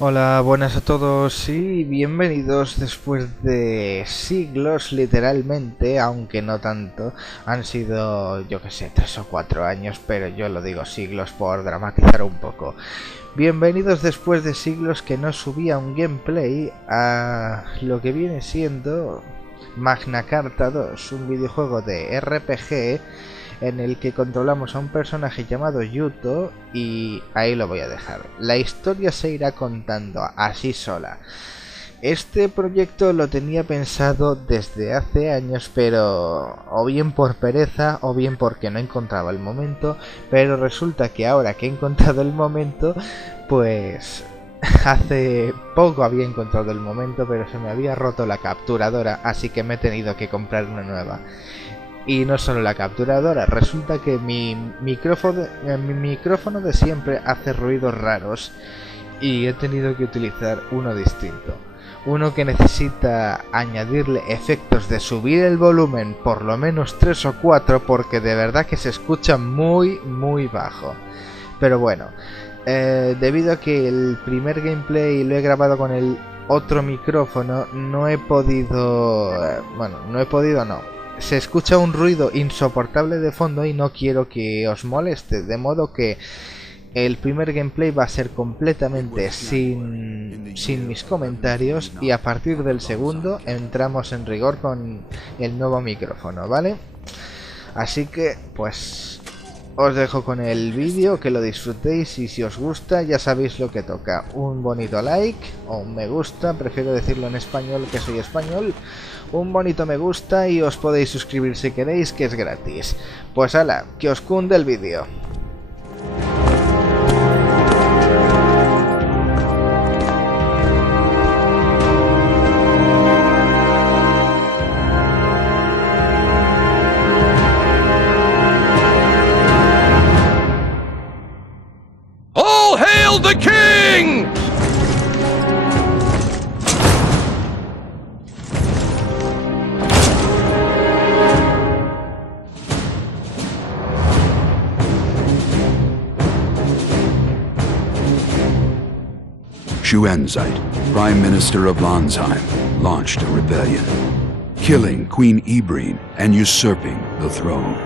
Hola, buenas a todos y bienvenidos después de siglos, literalmente, aunque no tanto. Han sido, yo que sé, 3 o 4 años, pero yo lo digo siglos por dramatizar un poco. Bienvenidos después de siglos que no subía un gameplay a lo que viene siendo Magna Carta 2, un videojuego de RPG en el que controlamos a un personaje llamado Yuto, y ahí lo voy a dejar. La historia se irá contando así sola. Este proyecto lo tenía pensado desde hace años, pero o bien por pereza o bien porque no encontraba el momento, pero resulta que ahora que he encontrado el momento, pues hace poco había encontrado el momento, pero se me había roto la capturadora, así que me he tenido que comprar una nueva. Y no solo la capturadora, resulta que mi micrófono de siempre hace ruidos raros y he tenido que utilizar uno distinto. Uno que necesita añadirle efectos de subir el volumen por lo menos 3 o 4 porque de verdad que se escucha muy bajo. Pero bueno, debido a que el primer gameplay lo he grabado con el otro micrófono, no he podido... no. Se escucha un ruido insoportable de fondo y no quiero que os moleste, de modo que el primer gameplay va a ser completamente sin mis comentarios, y a partir del segundo entramos en rigor con el nuevo micrófono, ¿vale? Así que pues os dejo con el vídeo, que lo disfrutéis, y si os gusta ya sabéis lo que toca: un bonito like o un me gusta, prefiero decirlo en español que soy español. Un bonito me gusta y os podéis suscribir si queréis, que es gratis. Pues hala, que os cunde el vídeo. All hail the king! Shuenzite, Prime Minister of Landsheim, launched a rebellion, killing Queen Ebrine and usurping the throne.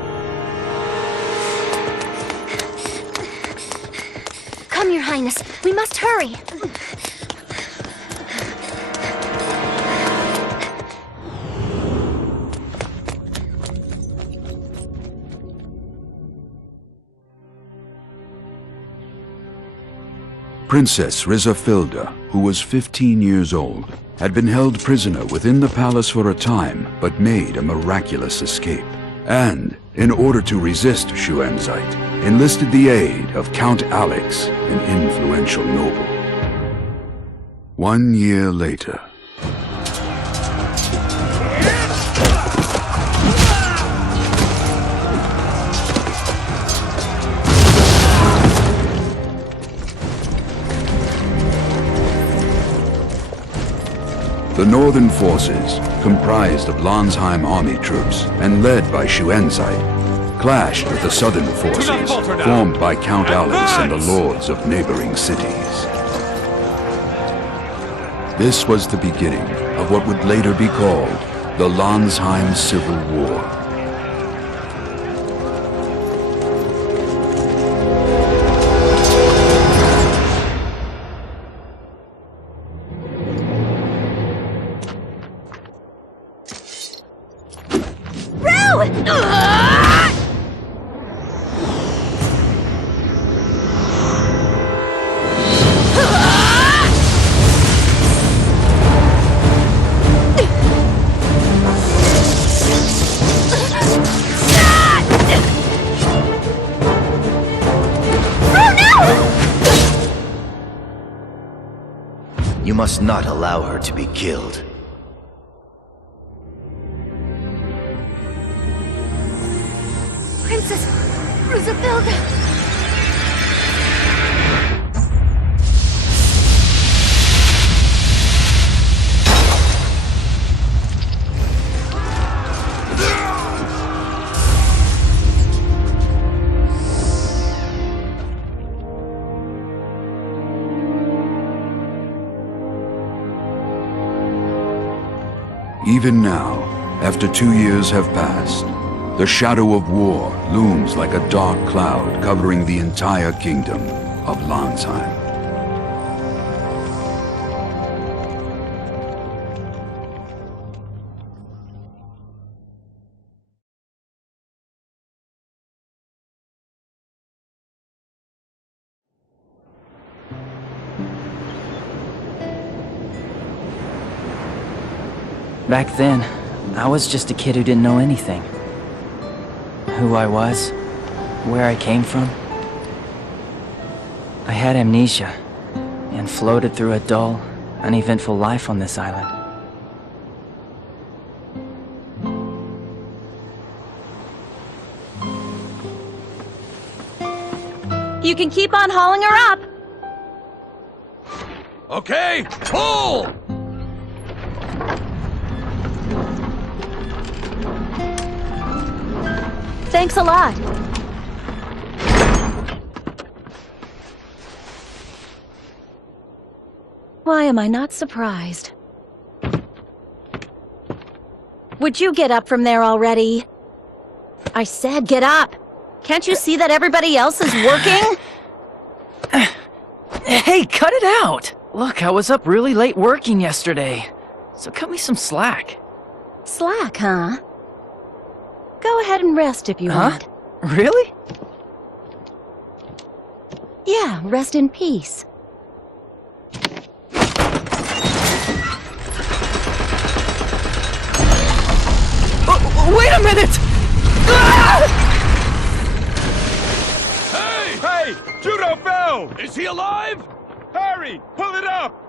Come, Your Highness. We must hurry. Princess Rizafilda, who was 15 years old, had been held prisoner within the palace for a time, but made a miraculous escape. And, in order to resist Shuenzite, enlisted the aid of Count Alex, an influential noble. 1 year later, the northern forces, comprised of Landsheim army troops and led by Shuenzite, clashed with the southern forces, formed by Count Alex and the lords of neighboring cities. This was the beginning of what would later be called the Landsheim Civil War. You must not allow her to be killed. Princess Rizafilda. Even now, after 2 years have passed, the shadow of war looms like a dark cloud covering the entire kingdom of Lansheim. Back then, I was just a kid who didn't know anything. Who I was, where I came from. I had amnesia, and floated through a dull, uneventful life on this island. You can keep on hauling her up! Okay, pull! Thanks a lot. Why am I not surprised? Would you get up from there already? I said get up! Can't you see that everybody else is working? Hey, cut it out! Look, I was up really late working yesterday, so cut me some slack. Slack, huh? Go ahead and rest if you want. Really? Yeah, rest in peace. Wait a minute! Hey! Judo fell! Is he alive? Hurry! Pull it up!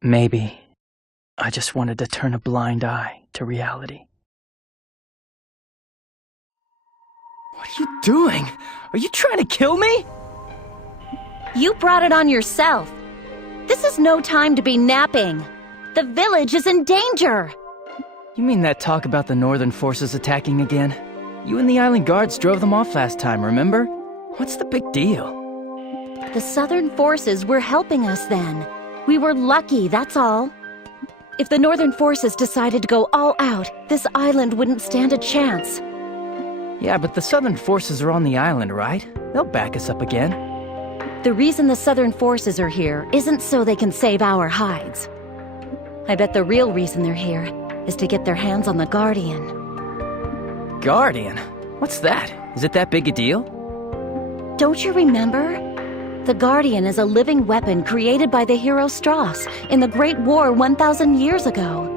Maybe I just wanted to turn a blind eye to reality. What are you doing? Are you trying to kill me? You brought it on yourself. This is no time to be napping. The village is in danger. You mean that talk about the northern forces attacking again? You and the island guards drove them off last time, remember? What's the big deal? The southern forces were helping us then. We were lucky, that's all. If the northern forces decided to go all out, this island wouldn't stand a chance. Yeah, but the southern forces are on the island, right? They'll back us up again. The reason the southern forces are here isn't so they can save our hides. I bet the real reason they're here is to get their hands on the Guardian. Guardian? What's that? Is it that big a deal? Don't you remember? The Guardian is a living weapon created by the hero Strauss in the Great War 1,000 years ago.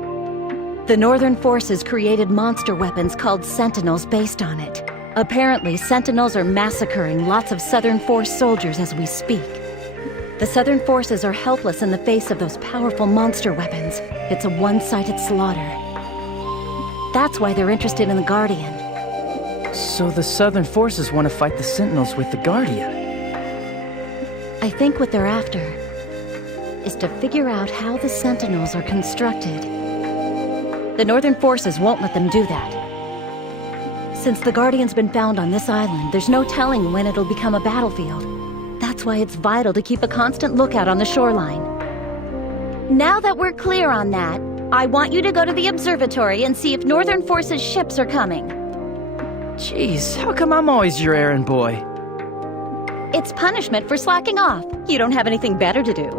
The Northern Forces created monster weapons called Sentinels based on it. Apparently, Sentinels are massacring lots of Southern Force soldiers as we speak. The Southern Forces are helpless in the face of those powerful monster weapons. It's a one-sided slaughter. That's why they're interested in the Guardian. So the Southern Forces want to fight the Sentinels with the Guardian? I think what they're after is to figure out how the Sentinels are constructed. The Northern Forces won't let them do that. Since the Guardian's been found on this island, there's no telling when it'll become a battlefield. That's why it's vital to keep a constant lookout on the shoreline. Now that we're clear on that, I want you to go to the observatory and see if Northern Forces ships are coming. Jeez, how come I'm always your errand boy? It's punishment for slacking off. You don't have anything better to do.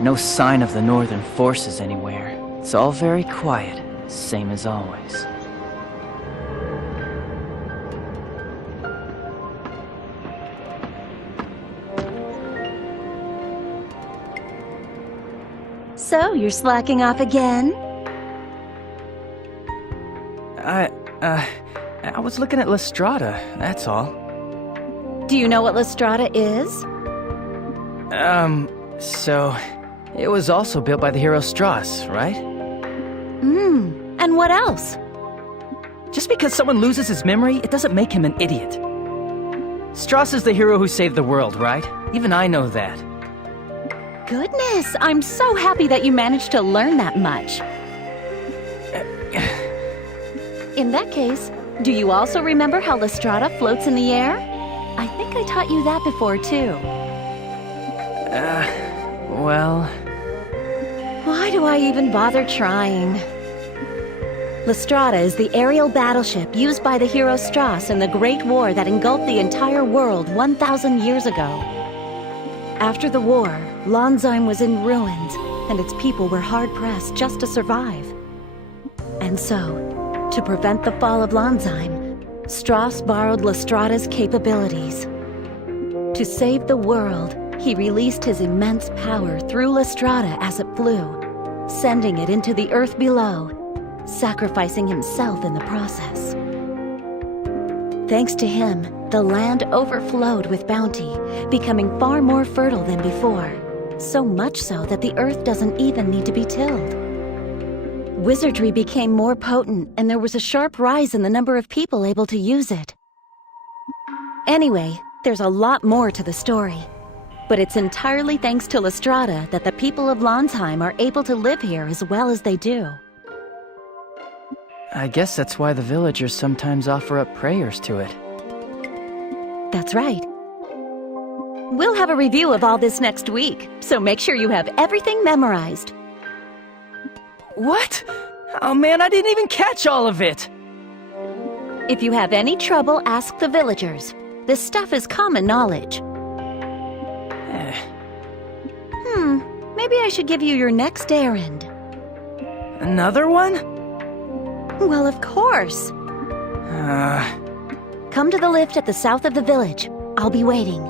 No sign of the Northern Forces anywhere. It's all very quiet, same as always. So, you're slacking off again? I was looking at Lestrada, that's all. Do you know what Lestrada is? So... It was also built by the hero Strauss, right? And what else? Just because someone loses his memory, it doesn't make him an idiot. Strauss is the hero who saved the world, right? Even I know that. Goodness, I'm so happy that you managed to learn that much. In that case, do you also remember how Lestrada floats in the air? I think I taught you that before, too. Well... Why do I even bother trying? Lestrada is the aerial battleship used by the hero Strauss in the Great War that engulfed the entire world 1,000 years ago. After the war, Lansheim was in ruins, and its people were hard-pressed just to survive. And so, to prevent the fall of Lansheim, Strauss borrowed Lestrada's capabilities. To save the world, he released his immense power through Lestrada as it flew, sending it into the earth below, sacrificing himself in the process. Thanks to him, the land overflowed with bounty, becoming far more fertile than before, so much so that the earth doesn't even need to be tilled. Wizardry became more potent, and there was a sharp rise in the number of people able to use it. Anyway, there's a lot more to the story. But it's entirely thanks to Lestrada that the people of Lansheim are able to live here as well as they do. I guess that's why the villagers sometimes offer up prayers to it. That's right. We'll have a review of all this next week, so make sure you have everything memorized. What? Oh man, I didn't even catch all of it! If you have any trouble, ask the villagers. This stuff is common knowledge. Maybe I should give you your next errand. Another one? Well, of course. Come to the lift at the south of the village. I'll be waiting.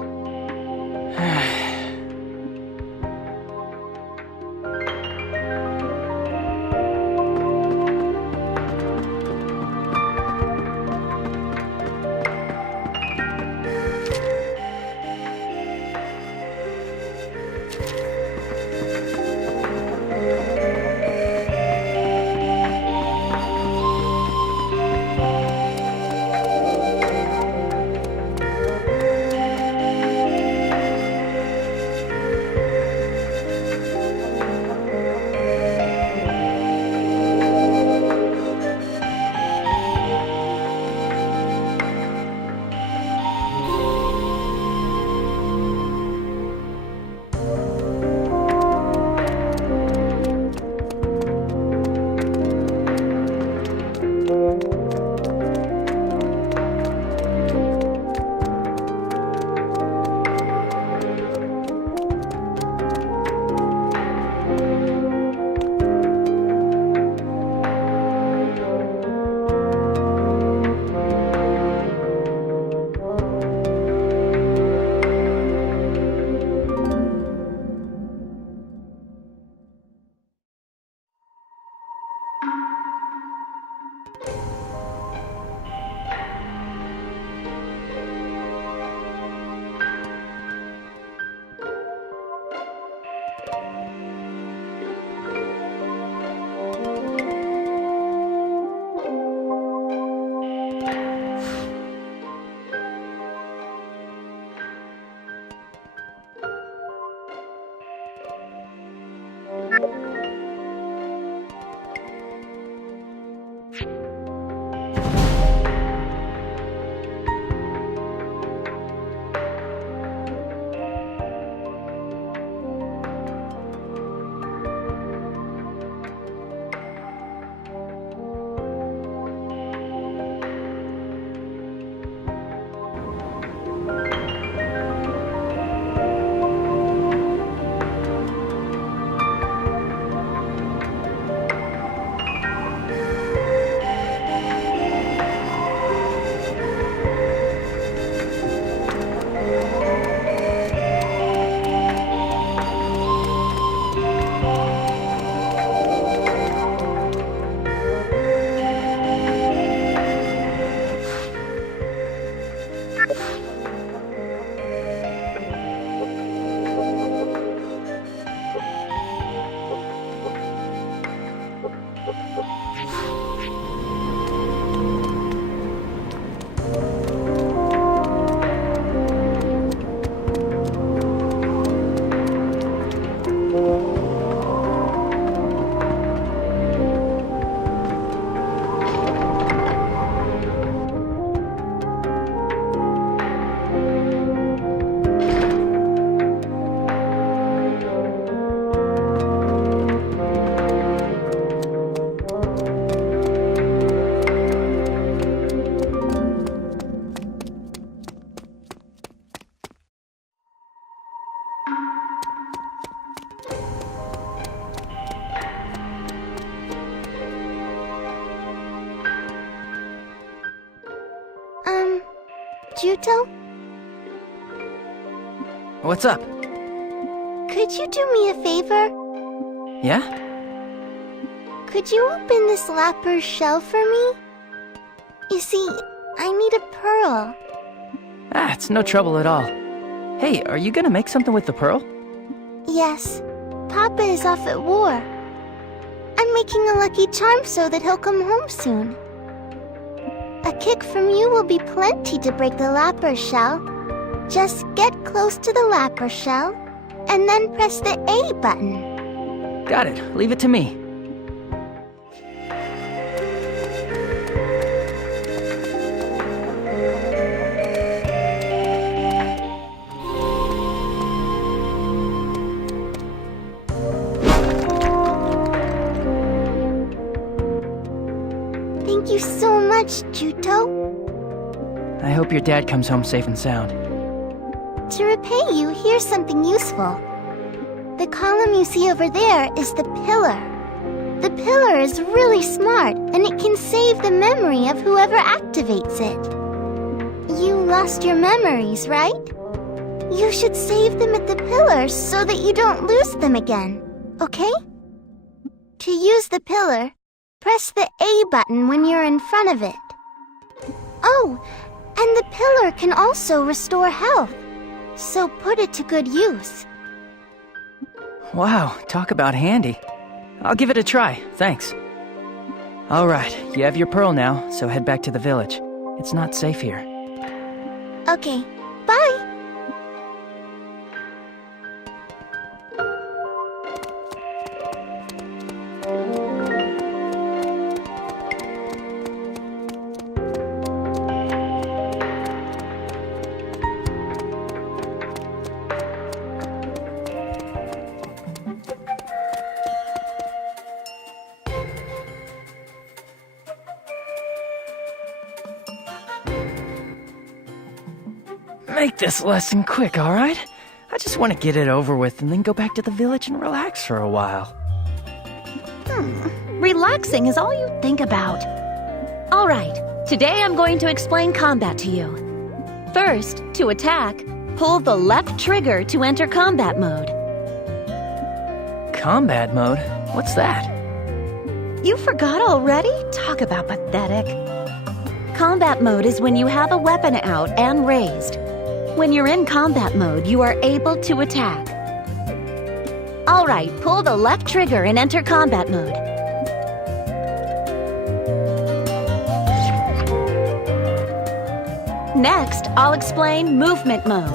Juto? What's up? Could you do me a favor? Yeah? Could you open this lapper's shell for me? You see, I need a pearl. Ah, it's no trouble at all. Hey, are you gonna make something with the pearl? Yes, Papa is off at war. I'm making a lucky charm so that he'll come home soon. A kick from you will be plenty to break the lapper shell. Just get close to the lapper shell, and then press the A button. Got it. Leave it to me. Thank you so much, Juto. I hope your dad comes home safe and sound. To repay you, here's something useful. The column you see over there is the pillar. The pillar is really smart, and it can save the memory of whoever activates it. You lost your memories, right? You should save them at the pillar so that you don't lose them again, okay? To use the pillar, press the A button when you're in front of it. Oh, and the pillar can also restore health, so put it to good use. Wow, talk about handy. I'll give it a try, thanks. All right, you have your pearl now, so head back to the village. It's not safe here. Okay, bye! Make this lesson quick, all right? I just want to get it over with and then go back to the village and relax for a while. Relaxing is all you think about. All right, today I'm going to explain combat to you. First, to attack, pull the left trigger to enter combat mode. Combat mode? What's that? You forgot already? Talk about pathetic. Combat mode is when you have a weapon out and raised. When you're in combat mode, you are able to attack. All right, pull the left trigger and enter combat mode. Next, I'll explain movement mode.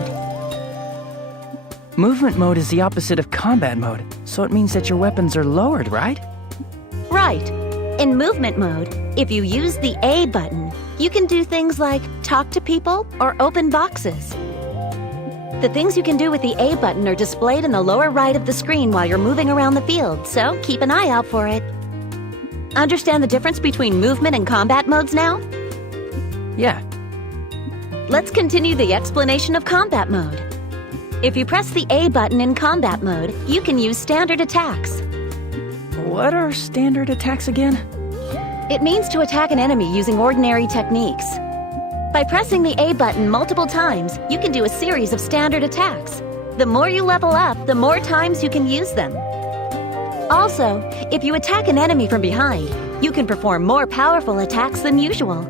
Movement mode is the opposite of combat mode, so it means that your weapons are lowered, right? Right. In movement mode, if you use the A button, you can do things like talk to people or open boxes. The things you can do with the A button are displayed in the lower right of the screen while you're moving around the field, so keep an eye out for it. Understand the difference between movement and combat modes now? Yeah. Let's continue the explanation of combat mode. If you press the A button in combat mode, you can use standard attacks. What are standard attacks again? It means to attack an enemy using ordinary techniques. By pressing the A button multiple times, you can do a series of standard attacks. The more you level up, the more times you can use them. Also, if you attack an enemy from behind, you can perform more powerful attacks than usual.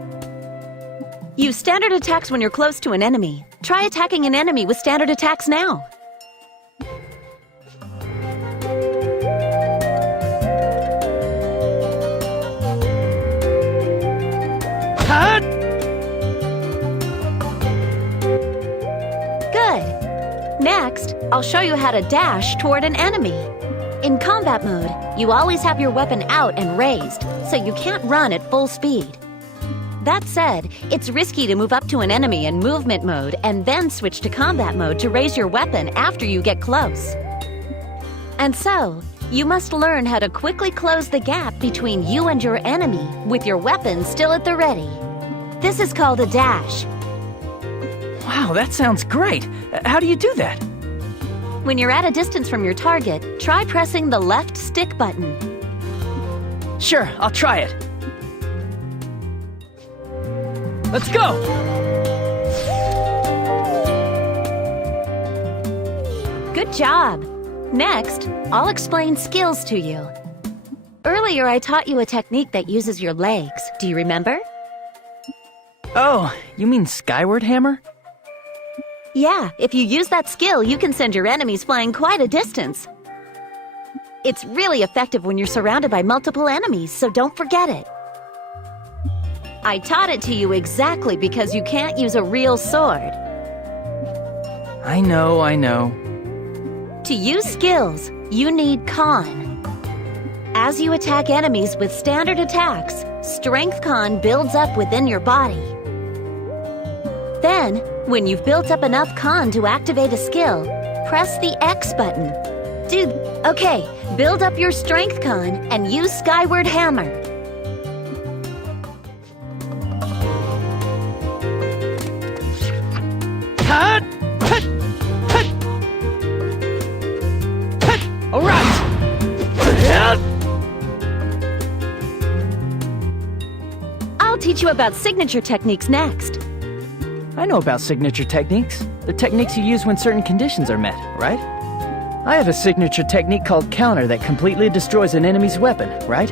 Use standard attacks when you're close to an enemy. Try attacking an enemy with standard attacks now. Next, I'll show you how to dash toward an enemy. In combat mode, you always have your weapon out and raised, so you can't run at full speed. That said, it's risky to move up to an enemy in movement mode and then switch to combat mode to raise your weapon after you get close. And so, you must learn how to quickly close the gap between you and your enemy with your weapon still at the ready. This is called a dash. Wow, that sounds great. How do you do that? When you're at a distance from your target, try pressing the left stick button. Sure, I'll try it. Let's go! Good job! Next, I'll explain skills to you. Earlier, I taught you a technique that uses your legs. Do you remember? Oh, you mean skyward hammer? Yeah, if you use that skill, you can send your enemies flying quite a distance. It's really effective when you're surrounded by multiple enemies, so don't forget it. I taught it to you exactly because you can't use a real sword. I know. To use skills, you need con. As you attack enemies with standard attacks, strength con builds up within your body. Then, when you've built up enough con to activate a skill, press the X button. Okay, build up your strength con and use Skyward Hammer. All right! I'll teach you about signature techniques next. I know about signature techniques. They're techniques you use when certain conditions are met, right? I have a signature technique called counter that completely destroys an enemy's weapon, right?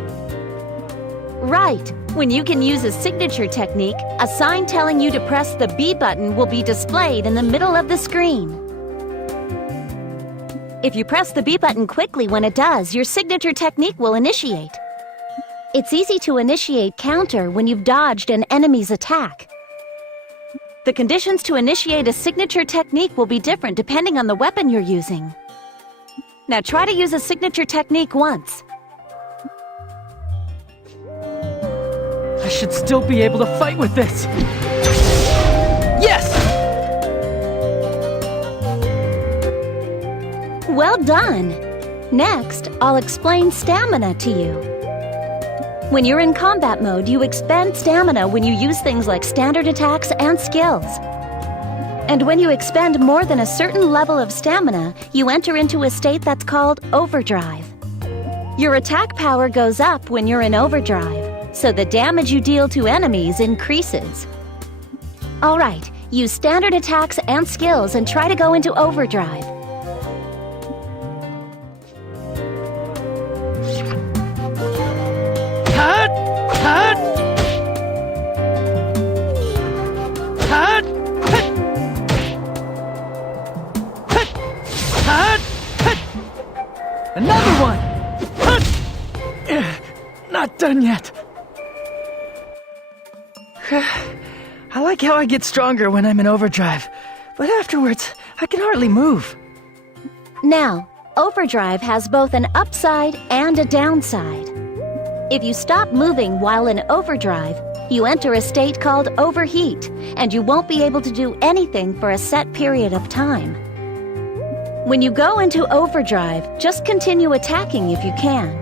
Right. When you can use a signature technique, a sign telling you to press the B button will be displayed in the middle of the screen. If you press the B button quickly when it does, your signature technique will initiate. It's easy to initiate counter when you've dodged an enemy's attack. The conditions to initiate a signature technique will be different depending on the weapon you're using. Now try to use a signature technique once. I should still be able to fight with this! Yes! Well done! Next, I'll explain stamina to you. When you're in combat mode, you expend stamina when you use things like standard attacks and skills. And when you expend more than a certain level of stamina, you enter into a state that's called overdrive. Your attack power goes up when you're in overdrive, so the damage you deal to enemies increases. Alright, use standard attacks and skills and try to go into overdrive. Another one! Not done yet. I like how I get stronger when I'm in overdrive, but afterwards, I can hardly move. Now, overdrive has both an upside and a downside. If you stop moving while in overdrive, you enter a state called overheat, and you won't be able to do anything for a set period of time. When you go into overdrive, just continue attacking if you can.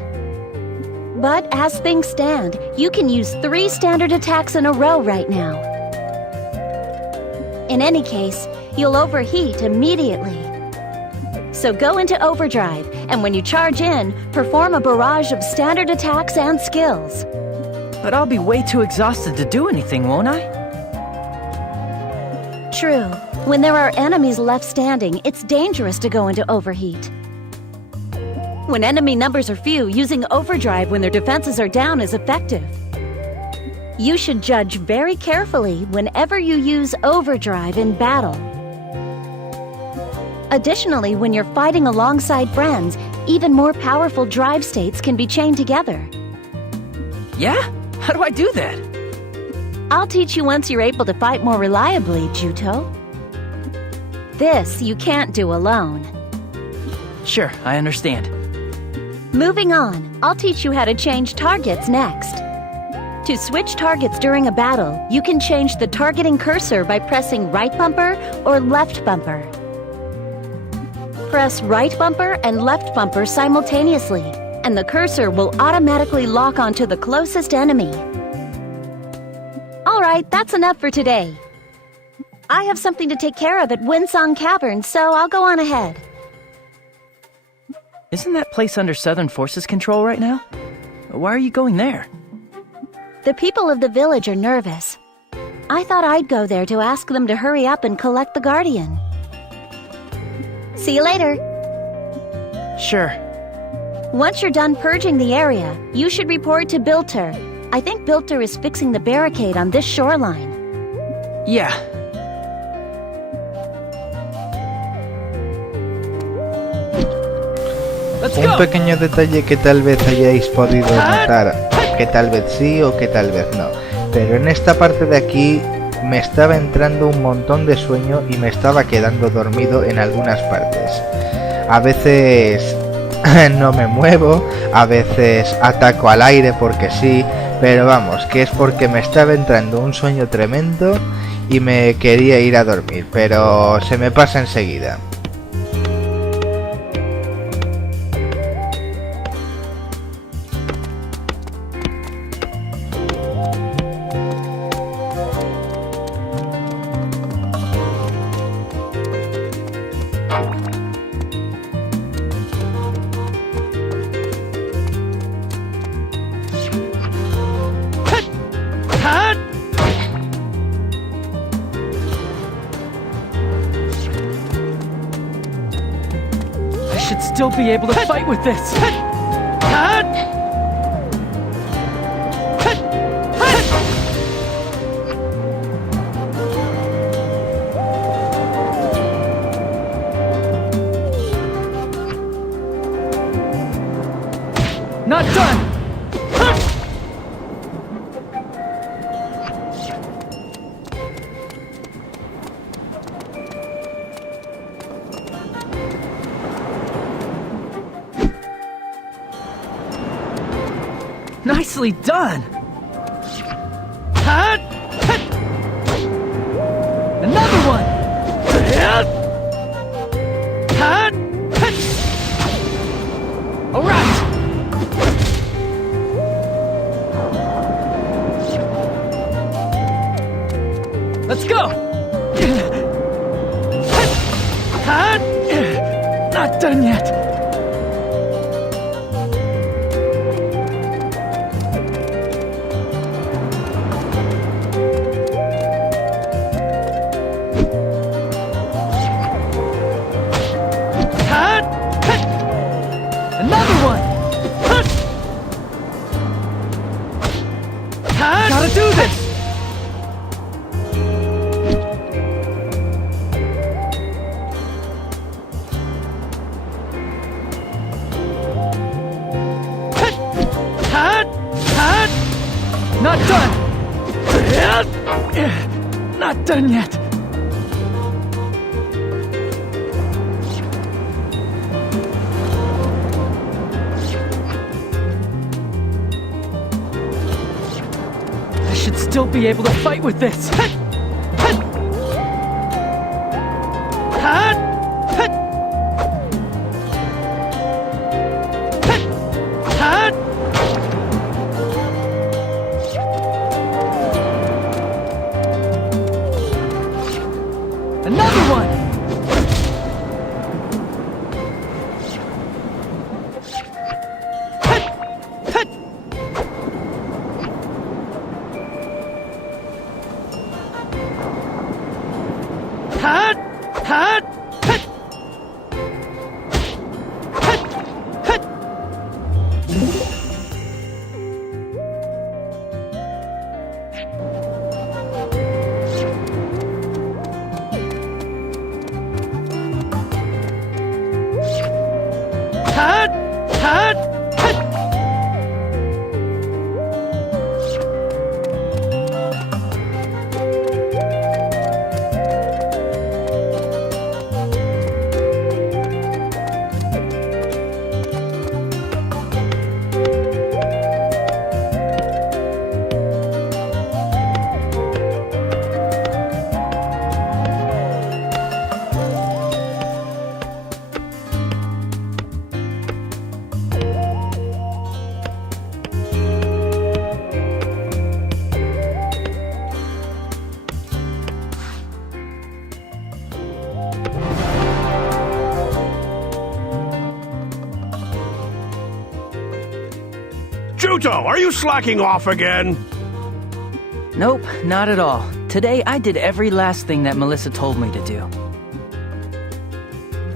But as things stand, you can use 3 standard attacks in a row right now. In any case, you'll overheat immediately. So go into overdrive, and when you charge in, perform a barrage of standard attacks and skills. But I'll be way too exhausted to do anything, won't I? True. When there are enemies left standing, it's dangerous to go into overheat. When enemy numbers are few, using overdrive when their defenses are down is effective. You should judge very carefully whenever you use overdrive in battle. Additionally, when you're fighting alongside friends, even more powerful drive states can be chained together. Yeah? How do I do that? I'll teach you once you're able to fight more reliably, Juto. This you can't do alone. Sure, I understand. Moving on, I'll teach you how to change targets next. To switch targets during a battle, you can change the targeting cursor by pressing right bumper or left bumper. Press right bumper and left bumper simultaneously, and the cursor will automatically lock onto the closest enemy. Alright, that's enough for today. I have something to take care of at Windsong Cavern, so I'll go on ahead. Isn't that place under Southern Forces control right now? Why are you going there? The people of the village are nervous. I thought I'd go there to ask them to hurry up and collect the Guardian. See you later. Sure. Once you're done purging the area, you should report to Bilter. I think Bilter is fixing the barricade on this shoreline. Yeah. Let's Un go! pequeño detalle que tal vez hayáis podido notar, que tal vez sí o que tal vez no, pero en esta parte de aquí me estaba entrando un montón de sueño y me estaba quedando dormido en algunas partes. A veces no me muevo, a veces ataco al aire porque sí, pero vamos, que es porque me estaba entrando un sueño tremendo y me quería ir a dormir, pero se me pasa enseguida. I should still be able to fight with this. Not done! Nicely done! Another one! All right! Let's go! Not done yet! Another one! Gotta do this! Not done! Not done yet! I should still be able to fight with this! Another one! Juto, are you slacking off again? Nope, not at all. Today I did every last thing that Melissa told me to do.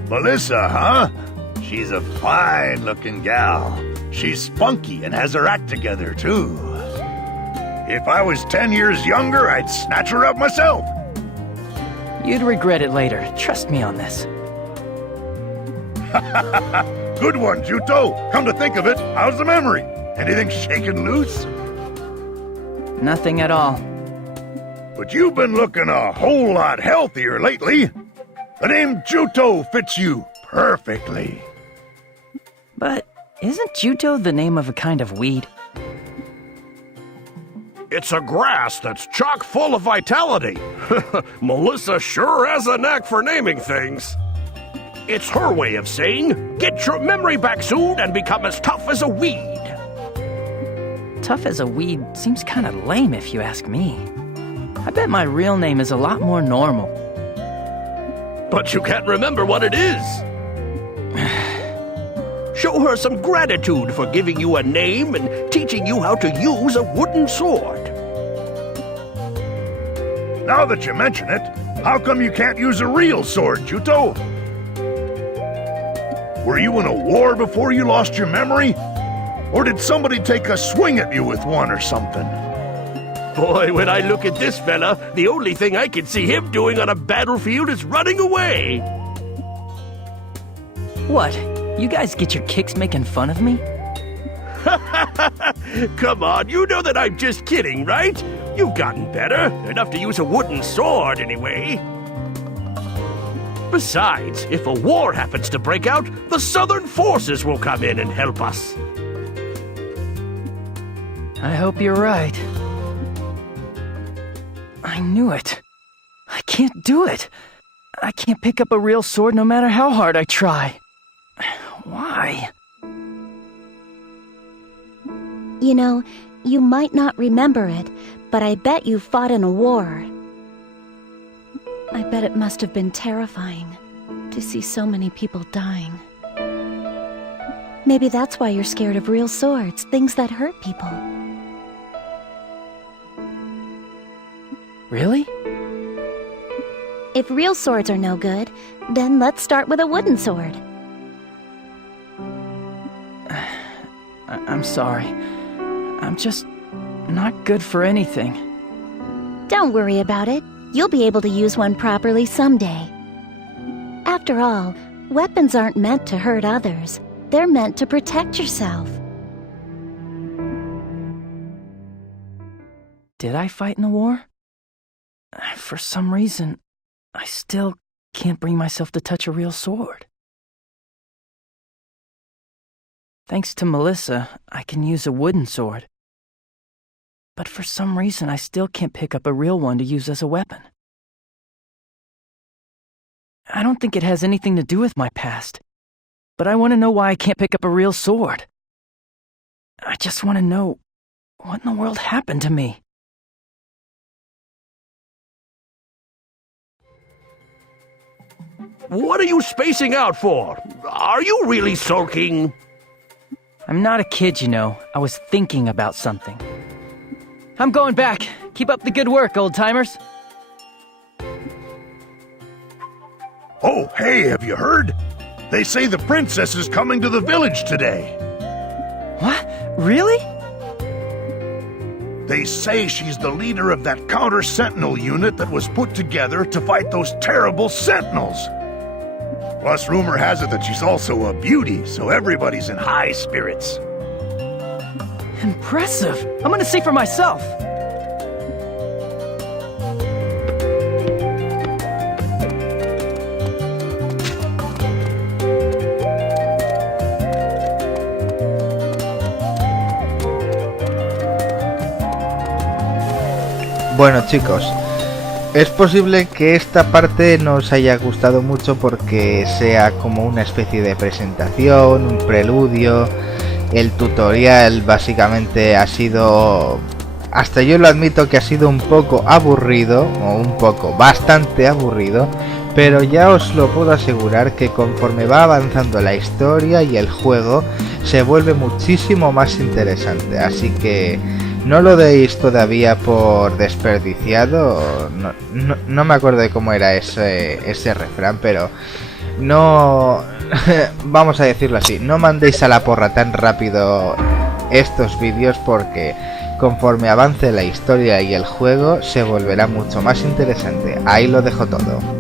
Melissa, huh? She's a fine-looking gal. She's spunky and has her act together, too. If I was 10 years younger, I'd snatch her up myself. You'd regret it later. Trust me on this. Good one, Juto. Come to think of it, how's the memory? Anything shaken loose? Nothing at all. But you've been looking a whole lot healthier lately. The name Juto fits you perfectly. But isn't Juto the name of a kind of weed? It's a grass that's chock full of vitality. Melissa sure has a knack for naming things. It's her way of saying, get your memory back soon and become as tough as a weed. Tough as a weed seems kind of lame if you ask me. I bet my real name is a lot more normal. But you can't remember what it is. Show her some gratitude for giving you a name and teaching you how to use a wooden sword. Now that you mention it, how come you can't use a real sword, Juto? Were you in a war before you lost your memory? Or did somebody take a swing at you with one or something? Boy, when I look at this fella, the only thing I can see him doing on a battlefield is running away. What? You guys get your kicks making fun of me? Come on, you know that I'm just kidding, right? You've gotten better, enough to use a wooden sword anyway. Besides, if a war happens to break out, the Southern forces will come in and help us. I hope you're right. I knew it. I can't do it. I can't pick up a real sword no matter how hard I try. Why? You know, you might not remember it, but I bet you fought in a war. I bet it must have been terrifying to see so many people dying. Maybe that's why you're scared of real swords, things that hurt people. Really? If real swords are no good, then let's start with a wooden sword. I'm sorry. I'm just not good for anything. Don't worry about it. You'll be able to use one properly someday. After all, weapons aren't meant to hurt others. They're meant to protect yourself. Did I fight in the war? For some reason, I still can't bring myself to touch a real sword. Thanks to Melissa, I can use a wooden sword. But for some reason, I still can't pick up a real one to use as a weapon. I don't think it has anything to do with my past, but I want to know why I can't pick up a real sword. I just want to know what in the world happened to me. What are you spacing out for? Are you really sulking? I'm not a kid, you know. I was thinking about something. I'm going back. Keep up the good work, old-timers. Oh, hey, have you heard? They say the princess is coming to the village today. What? Really? They say she's the leader of that counter-sentinel unit that was put together to fight those terrible sentinels. Plus, rumor has it that she's also a beauty, so everybody's in high spirits. Impressive. I'm gonna see for myself. Bueno, chicos, es posible que esta parte no os haya gustado mucho porque sea como una especie de presentación, un preludio. El tutorial básicamente ha sido, hasta yo lo admito que ha sido un poco aburrido, o bastante aburrido, pero ya os lo puedo asegurar que conforme va avanzando la historia y el juego se vuelve muchísimo más interesante, así que no lo deis todavía por desperdiciado. No me acuerdo de cómo era ese refrán, pero no... vamos a decirlo así, no mandéis a la porra tan rápido estos vídeos, porque conforme avance la historia y el juego se volverá mucho más interesante. Ahí lo dejo todo.